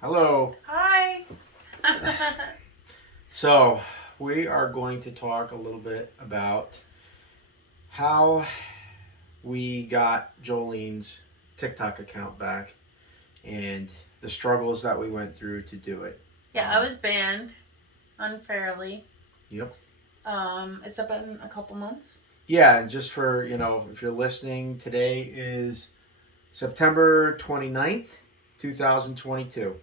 Hello. Hi. So, we are going to talk a little bit about how we got Jolene's TikTok account back and the struggles that we went through to do it. Yeah, I was banned unfairly. Yep. It's been a couple months. Yeah, and just for, if you're listening, today is September 29th, 2022.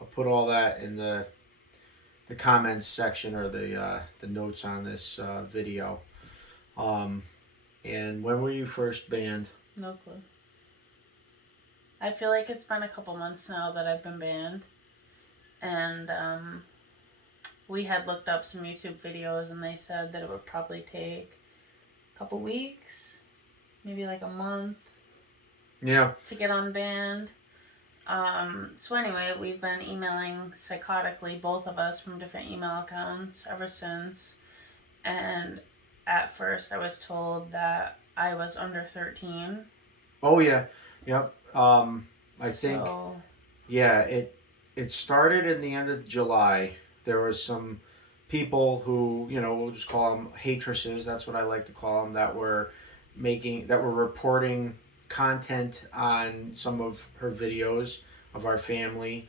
I'll put all that in the comments section or the notes on this video. Um, and when were you first banned? No clue. I feel like it's been a couple months now that I've been banned, and we had looked up some YouTube videos, and they said that it would probably take a couple weeks, maybe like a month, Yeah. to get unbanned. So anyway, we've been emailing psychotically, both of us, from different email accounts ever since. And at first, I was told that I was under 13. Oh yeah. Yep. I think So, yeah. It started in the end of July. There was some people who we'll just call them hatresses. That's what I like to call them. That were reporting content on some of her videos of our family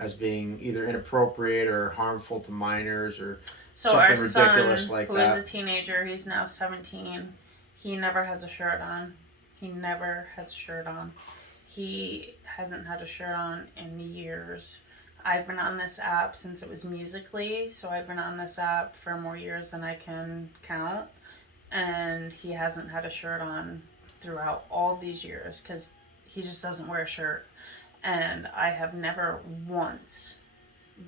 as being either inappropriate or harmful to minors or so our something ridiculous son, like who is a that. teenager, he's now 17. He never has a shirt on. He never has a shirt on. He hasn't had a shirt on in years. I've been on this app since it was Musically, so I've been on this app for more years than I can count. And he hasn't had a shirt on throughout all these years because he just doesn't wear a shirt. And I have never once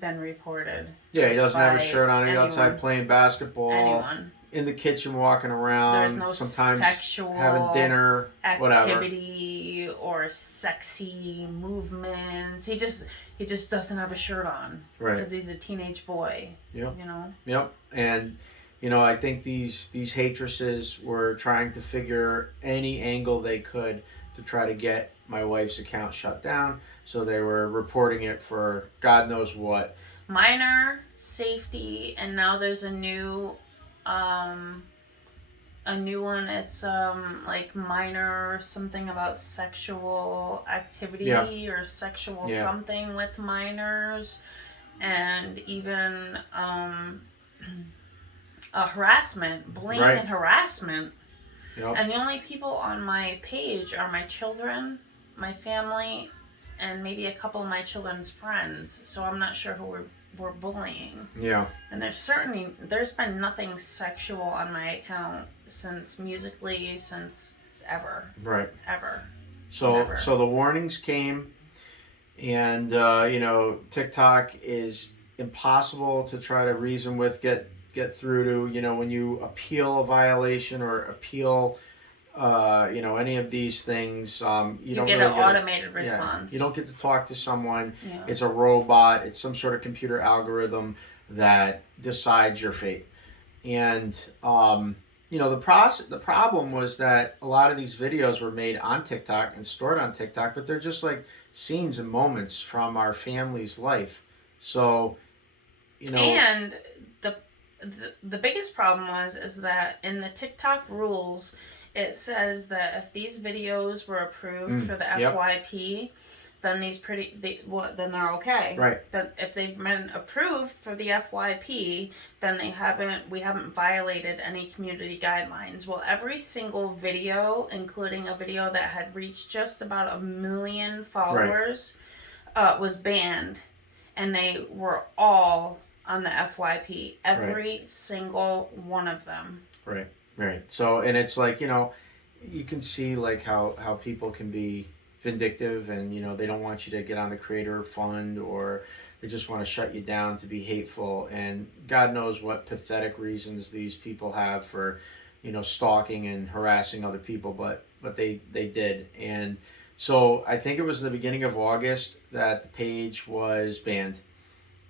been reported Yeah, he doesn't have a by shirt on. He's outside anyone. playing basketball, Anyone. in the kitchen walking There's around, no sometimes having sexual dinner, whatever. activity or sexy movements. He just doesn't have a shirt on Right. because he's a teenage boy. Yep. You know. Yep. And I think these hatresses were trying to figure any angle they could to try to get my wife's account shut down. So they were reporting it for God knows what. Minor safety, and now there's um, a new one. It's like minor something about sexual Yeah. activity or sexual Yeah. something with minors, and even bullying Right. and harassment. Yep. And the only people on my page are my children, my family, and maybe a couple of my children's friends. So I'm not sure who we're bullying. Yeah. And there's been nothing sexual on my account since Musically, since ever. Right. Ever. So Never. so the warnings came, and TikTok is impossible to try to reason with, get through to. When you appeal a violation or appeal any of these things, you You don't get an really get it. automated Yeah, you response. don't get to talk to someone. Yeah. It's a robot. It's some sort of computer algorithm that decides your fate. And the problem was that a lot of these videos were made on TikTok and stored on TikTok, but they're just like scenes and moments from our family's life. So, you know, And the, the biggest problem is that in the TikTok rules, it says that if these videos were approved for the yep, FYP, then then they're okay. right, Then if they've been approved for the FYP, then we haven't violated any community guidelines. Well, every single video, including a video that had reached just about 1 million right, followers, was banned, and they were all on the FYP. Every right, single one of them. right, right. So, and it's like, you can see like how people can be vindictive, and they don't want you to get on the creator fund, or they just want to shut you down to be hateful, and God knows what pathetic reasons these people have for stalking and harassing other people, but they did. And so I think it was the beginning of August that the page was banned,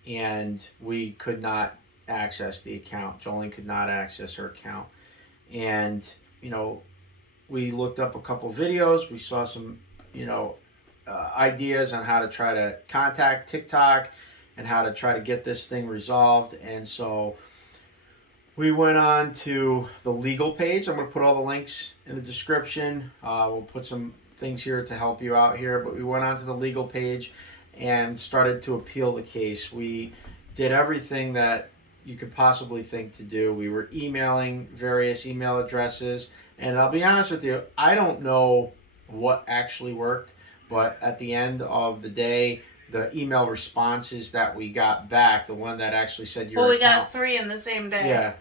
and we could not access the account. Jolene could not access her account. And you know we looked up a couple videos. We saw some, you know, ideas on how to try to contact TikTok and how to try to get this thing resolved. And so we went on to the legal page. I'm going to put all the links in the description. We'll put some things here to help you out here. But we went on to the legal page and started to appeal the case. We did everything that you could possibly think to do. We were emailing various email addresses. And I'll be honest with you, I don't know what actually worked. But at the end of the day, the email responses that we got back, the one that actually said your Well, we account, got 3 in the same day. yeah,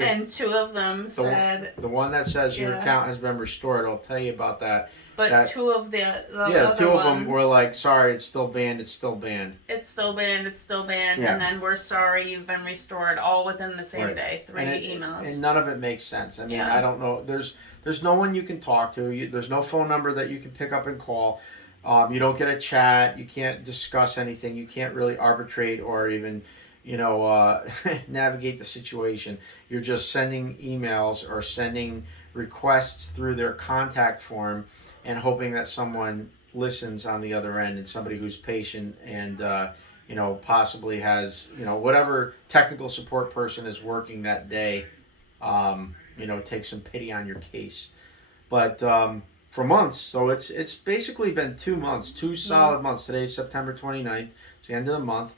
And 2 of them said. the one that says your Yeah. account has been restored. I'll tell you about that. But That- 2 of the Yeah, other 2 of them ones, were like, sorry, it's still banned. It's still banned. it's still banned, it's still banned, Yeah. and then we're sorry you've been restored, all within the same Right. day. 3 emails. And none of it makes sense. I mean, Yeah. I don't know. There's no one you can talk to. There's no phone number that you can pick up and call. You don't get a chat. You can't discuss anything. You can't really arbitrate or even, navigate the situation. You're just sending emails or sending requests through their contact form and hoping that someone listens on the other end and somebody who's patient and, possibly has, whatever technical support person is working that day, take some pity on your case. But for months, so it's basically been 2 months, 2 solid months. Today's September 29th. It's the end of the month.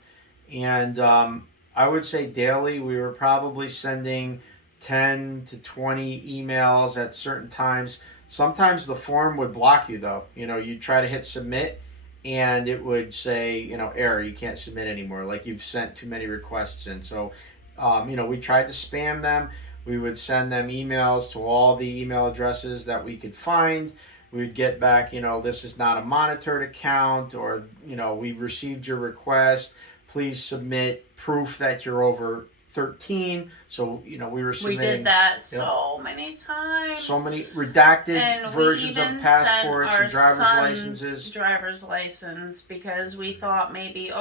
And I would say daily we were probably sending 10 to 20 emails at certain times. Sometimes the form would block you though. You'd try to hit submit and it would say, error, you can't submit anymore. Like you've sent too many requests in. So, we tried to spam them. We would send them emails to all the email addresses that we could find. We would get back, this is not a monitored account, or, we received your request. Please submit proof that you're over 13. So, we were submitting. We did that so many times. So many redacted and versions we even of passports sent our and driver's son's licenses. driver's license because we thought maybe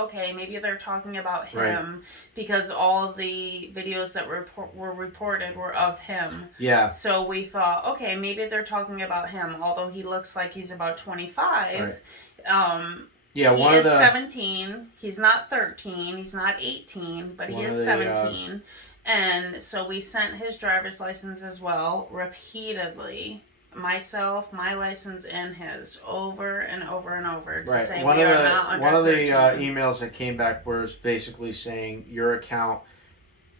they're talking about him because all the videos that were reported were of him. Yeah. So we thought, okay, maybe they're talking about him, although he looks like he's about 25. Right. He is 17. He's not 13. He's not 18, but he is 17. And so we sent his driver's license as well, repeatedly. Myself, my license, and his, over and over and over to say we are not under 13. One of the emails that came back was basically saying your account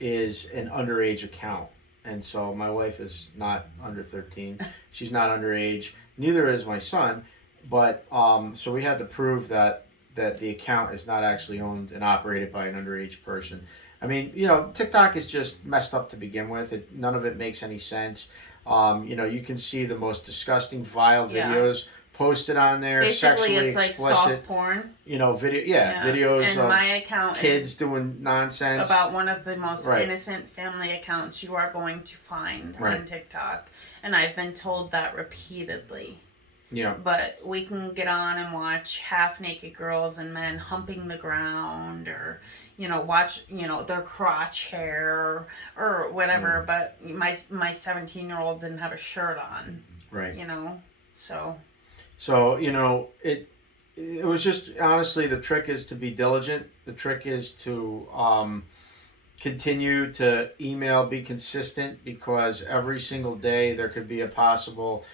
is an underage account. And so my wife is not under 13. She's not underage. Neither is my son. But so we had to prove that the account is not actually owned and operated by an underage person. I mean, TikTok is just messed up to begin with. None of it makes any sense. You can see the most disgusting, vile videos posted on there. Basically, sexually it's explicit, like soft porn. Videos and of my account kids doing nonsense. About one of the most innocent family accounts you are going to find on TikTok. And I've been told that repeatedly. Yeah. But we can get on and watch half-naked girls and men humping the ground or, watch, their crotch hair or whatever. But my 17-year-old didn't have a shirt on. Right. So. So, it was just, honestly, the trick is to be diligent. The trick is to continue to email, be consistent, because every single day there could be a possible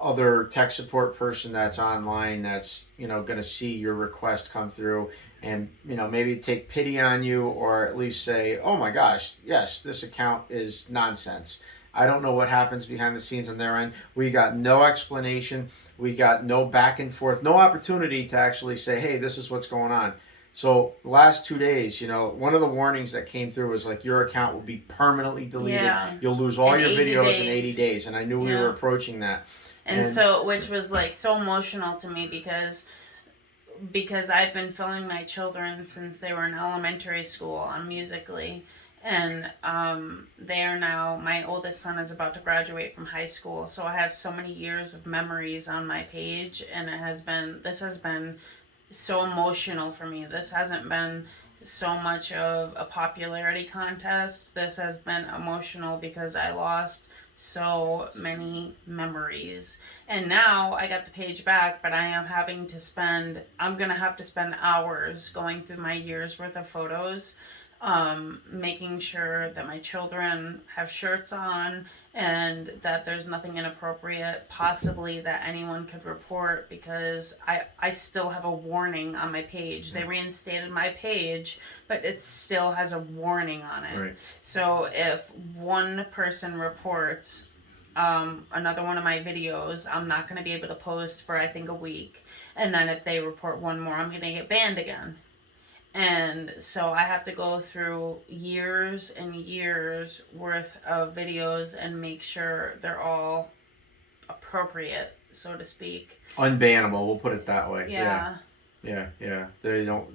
other tech support person that's online that's going to see your request come through and maybe take pity on you, or at least say, oh my gosh, yes, this account is nonsense. I don't know what happens behind the scenes on their end. We got no explanation. We got no back and forth, no opportunity to actually say, hey, this is what's going on. So the last 2 days, one of the warnings that came through was like, your account will be permanently deleted. Yeah. You'll lose all your videos in 80 80 days. And I knew we were approaching that. And so, which was like so emotional to me because I've been filming my children since they were in elementary school on Musical.ly, and they are now, my oldest son is about to graduate from high school, so I have so many years of memories on my page, and this has been so emotional for me. This hasn't been so much of a popularity contest. This has been emotional because I lost so many memories. And now I got the page back, but I'm gonna have to spend hours going through my year's worth of photos, making sure that my children have shirts on and that there's nothing inappropriate, possibly that anyone could report, because I still have a warning on my page. They reinstated my page, but it still has a warning on it. Right. So if one person reports another one of my videos, I'm not going to be able to post for I think a week. And then if they report one more, I'm going to get banned again. And so I have to go through years and years worth of videos and make sure they're all appropriate, so to speak. Unbannable, we'll put it that way. Yeah. Yeah. They don't,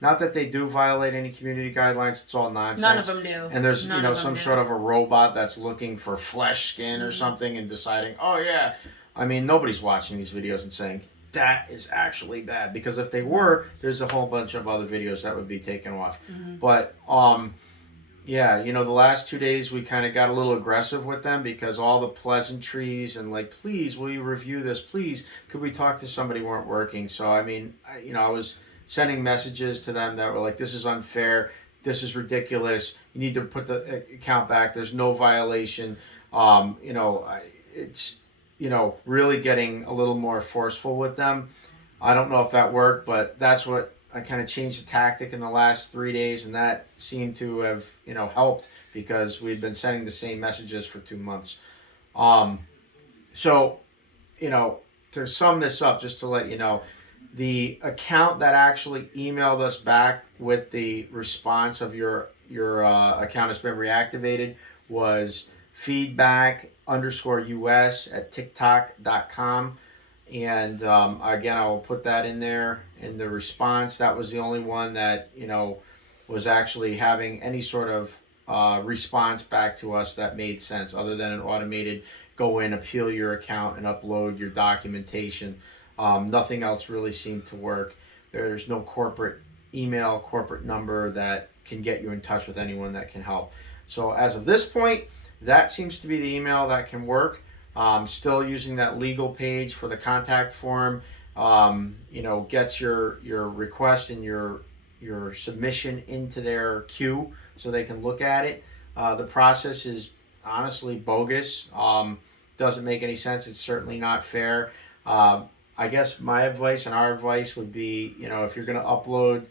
not that they do violate any community guidelines. It's all nonsense. None of them do. And there's, None of them some do. sort of a robot that's looking for flesh skin or something and deciding, oh yeah. I mean, nobody's watching these videos and saying, that is actually bad. Because if they were, there's a whole bunch of other videos that would be taken off. But, yeah, the last 2 days we kind of got a little aggressive with them because all the pleasantries and like, please, will you review this? Please, could we talk to somebody weren't working? So, I mean, I was sending messages to them that were like, this is unfair. This is ridiculous. You need to put the account back. There's no violation. It's, really getting a little more forceful with them. I don't know if that worked, but that's what I kind of changed the tactic in the last 3 days, and that seemed to have, helped because we'd been sending the same messages for 2 months. So, to sum this up, just to let you know, the account that actually emailed us back with the response of your account has been reactivated was feedback_us at tiktok.com. And again, I will put that in there in the response. That was the only one that was actually having any sort of response back to us that made sense, other than an automated go in, appeal your account, and upload your documentation. Nothing else really seemed to work. There's no corporate email, corporate number that can get you in touch with anyone that can help. So as of this point, that seems to be the email that can work. Still using that legal page for the contact form. Gets your request and your submission into their queue so they can look at it. The process is honestly bogus. Doesn't make any sense. It's certainly not fair. I guess my advice and our advice would be, if you're going to upload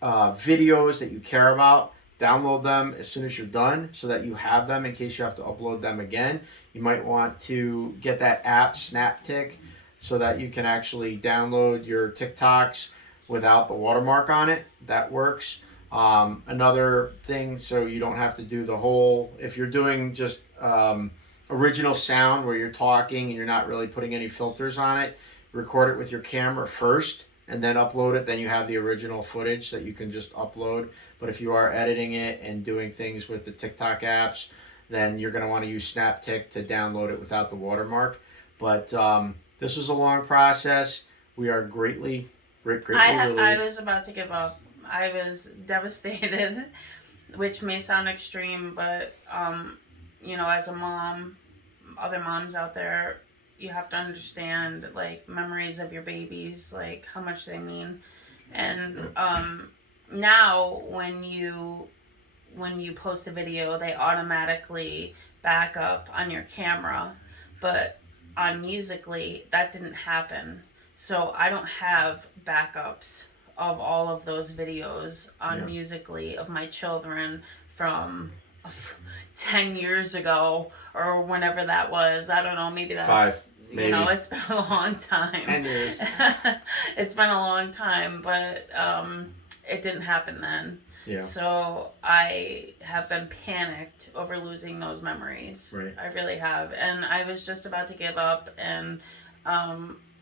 videos that you care about, download them as soon as you're done so that you have them in case you have to upload them again. You might want to get that app SnapTik so that you can actually download your TikToks without the watermark on it. That works. Another thing, so you don't have to do the whole, if you're doing just original sound where you're talking and you're not really putting any filters on it, record it with your camera first and then upload it. Then you have the original footage that you can just upload. But if you are editing it and doing things with the TikTok apps, then you're going to want to use SnapTik to download it without the watermark. But this was a long process. We are greatly relieved. I was about to give up. I was devastated, which may sound extreme, but as a mom, other moms out there, you have to understand like memories of your babies, like how much they mean. And now when you post a video, they automatically back up on your camera, but on Musically that didn't happen. So I don't have backups of all of those videos on Musically of my children from 10 years ago or whenever that was. I don't know, maybe that's 5, maybe. It's been a long time. 10 years. It's been a long time, but it didn't happen then. Yeah. So I have been panicked over losing those memories. Right. I really have. And I was just about to give up and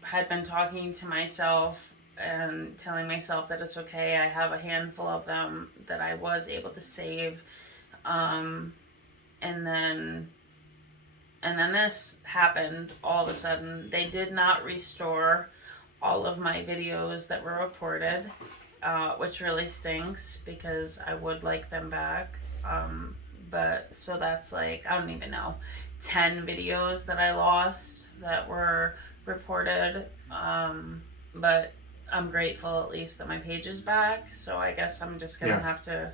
had been talking to myself and telling myself that it's okay. I have a handful of them that I was able to save. And then this happened all of a sudden. They did not restore all of my videos that were reported, which really stinks because I would like them back. But so that's like, I don't even know, 10 videos that I lost that were reported. But I'm grateful at least that my page is back. So I guess I'm just gonna Yeah. have to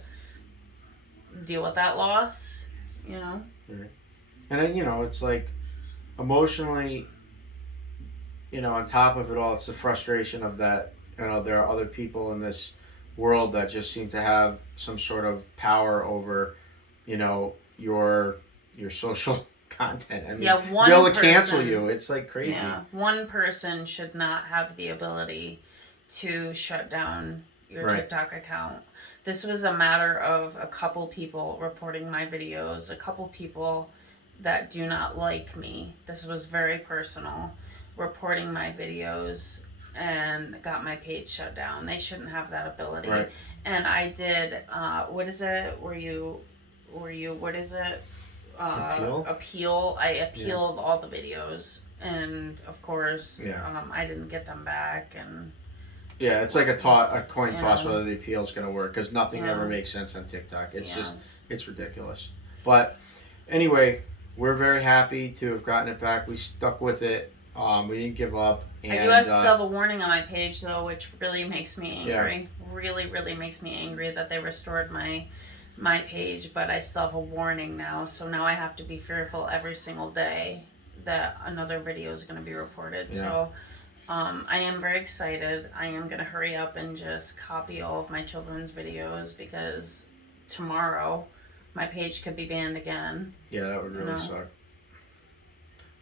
deal with that loss. You know. Right. And then, it's like emotionally, on top of it all, it's the frustration of that. There are other people in this world that just seem to have some sort of power over, your social content. I mean, Yeah, be able one to cancel person. you. It's like crazy. Yeah, one person should not have the ability to shut down your Right. TikTok account. This was a matter of a couple people reporting my videos, a couple people that do not like me. This was very personal, reporting my videos and got my page shut down. They shouldn't have that ability. Right. And I did, what is it? What is it? Appeal. Appeal. I appealed all the videos, and of course, Yeah. I didn't get them back, and Yeah, it's like a coin toss Yeah. whether the appeal is going to work because nothing Yeah. ever makes sense on TikTok. It's Yeah. just, it's ridiculous. But anyway, we're very happy to have gotten it back. We stuck with it. We didn't give up. And, I do have still have a warning on my page though, which really makes me angry. Yeah. Really, really makes me angry that they restored my page, but I still have a warning now. So now I have to be fearful every single day that another video is going to be reported. Yeah. So I am very excited. I am going to hurry up and just copy all of my children's videos because tomorrow my page could be banned again. Yeah, that would really suck.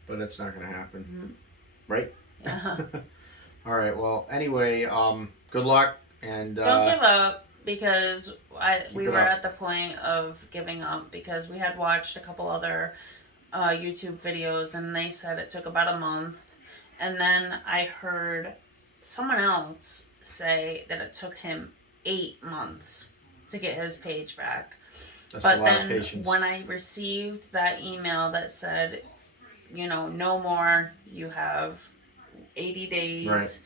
But it's not going to happen. Mm-hmm. Right? Yeah. All right. Well, anyway, good luck. And don't give up because we were up. at the point of giving up because we had watched a couple other YouTube videos and they said it took about a month. And then I heard someone else say that it took him 8 months to get his page back. That's but a lot then of patience. When I received that email that said, no more, you have 80 days. Right.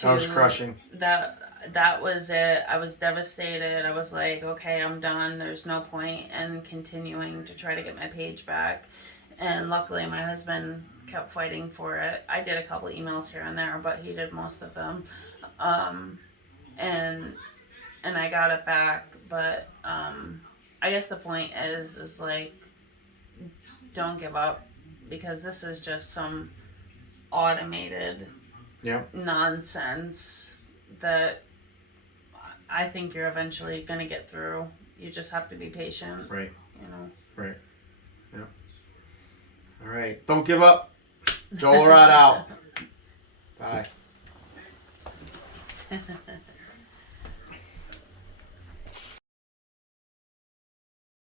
That was crushing. That was it. I was devastated. I was like, okay, I'm done. There's no point in continuing to try to get my page back. And luckily, my husband kept fighting for it. I did a couple emails here and there, but he did most of them. And I got it back. But I guess the point is like, don't give up because this is just some automated nonsense that I think you're eventually going to get through. You just have to be patient. Right. Right. Yeah. All right. Don't give up. Jolerod out. Bye.